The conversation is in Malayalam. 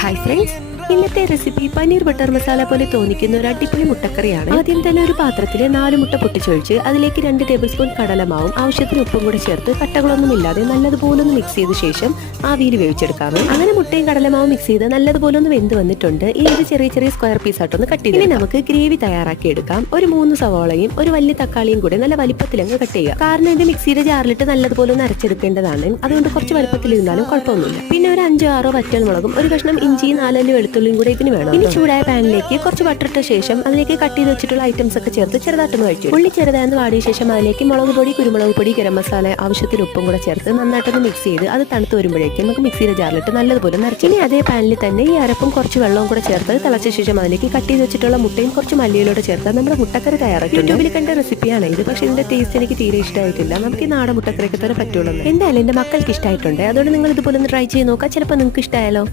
ഹായ് ഫ്രണ്ട്സ്, ഇന്നത്തെ റെസിപ്പി പനീർ ബട്ടർ മസാല പോലെ തോന്നിക്കുന്ന ഒരു അടിപൊളി മുട്ടക്കറിയാണ്. ആദ്യം തന്നെ ഒരു പാത്രത്തിൽ 4 മുട്ട പൊട്ടിച്ചൊഴിച്ച് അതിലേക്ക് 2 ടേബിൾ സ്പൂൺ കടലമാവും ആവശ്യത്തിന് ഉപ്പും കൂടെ ചേർത്ത് കട്ടകളൊന്നും ഇല്ലാതെ നല്ലതുപോലെ ഒന്ന് മിക്സ് ചെയ്ത ശേഷം ആവിയിൽ വേവിച്ചെടുക്കാം. അങ്ങനെ മുട്ടയും കടലമാവും മിക്സ് ചെയ്ത് നല്ലതുപോലെ ഒന്ന് വെന്ത് വന്നിട്ടുണ്ട്. ഈ ഒരു ചെറിയ ചെറിയ സ്ക്വയർ പീസ് ആയിട്ടൊന്ന് കട്ട് ചെയ്ത് നമുക്ക് ഗ്രേവി തയ്യാറാക്കി എടുക്കാം. ഒരു 3 സവാളയും ഒരു വലിയ തക്കാളിയും കൂടെ നല്ല വലിപ്പത്തിലങ്ങ് കട്ട് ചെയ്യുക. കാരണം ഇത് മിക്സിയുടെ ജാറിലിട്ട് നല്ലതുപോലെ ഒന്ന് അരച്ചെടുക്കേണ്ടതാണ്. അതുകൊണ്ട് കുറച്ച് വലിപ്പത്തിൽ ഇരുന്നാലും കുഴപ്പമൊന്നുമില്ല. പിന്നെ ഒരു 5-6 വറ്റൽമുളകും ഒരു കഷ്ണം ഇഞ്ചി 4 വെളുത്തുള്ളിയും കൂടെ ഇതിന് വേണം. ഇനി ചൂടായ പാനിലേക്ക് കുറച്ച് ബട്ടർ ഇട്ട ശേഷം അതിലേക്ക് കട്ട് ചെയ്ത് വെച്ചിട്ടുള്ള ഐറ്റംസ് ഒക്കെ ചേർത്ത് ചെറുതായിട്ടൊന്ന് കഴിച്ചു. ഉള്ളി ചെറുതായെന്ന് വാടിയ ശേഷം അതിലേക്ക് മുളക് പൊടി, കുരുമുളക് പൊടി, ഗരം മസാല ആവശ്യത്തിന് ഉപ്പും കൂടെ ചേർത്ത് നന്നായിട്ടൊന്ന് മിക്സ് ചെയ്ത് അത് തണുത്ത് വരുമ്പോഴേക്കും നമുക്ക് മിക്സിയുടെ ജാറിലിട്ട് നല്ലതുപോലെ നിറച്ച് ഇനി അതേ പാനിൽ തന്നെ ഈ അരപ്പും കുറച്ച് വെള്ളവും കൂടെ ചേർത്ത് തിളച്ച ശേഷം അതിലേക്ക് കട്ട് ചെയ്ത് വെച്ചിട്ടുള്ള മുട്ടയും കുറച്ച് മല്ലിയിലൂടെ ചേർത്ത് നമ്മുടെ മുട്ടക്കറി തയ്യാറാക്കി. യൂട്യൂബിൽ കണ്ട റെസിപ്പിയാണ് ഇത്. പക്ഷെ ഇതിന്റെ ടേസ്റ്റ് എനിക്ക് തീരെ ഇഷ്ടമായിട്ടില്ല. നമുക്ക് ഈ നാടൻ മുട്ടക്കറിയൊക്കെ തന്നെ പറ്റുള്ളൂ. എന്തായാലും എന്റെ മക്കൾക്ക് ഇഷ്ടമായിട്ടുണ്ട്. അതുകൊണ്ട് നിങ്ങൾ ഇതുപോലെ ഒന്ന് ട്രൈ ചെയ്ത് നോക്കാം. ചിലപ്പോൾ നിങ്ങൾക്ക് ഇഷ്ടമായാലോ.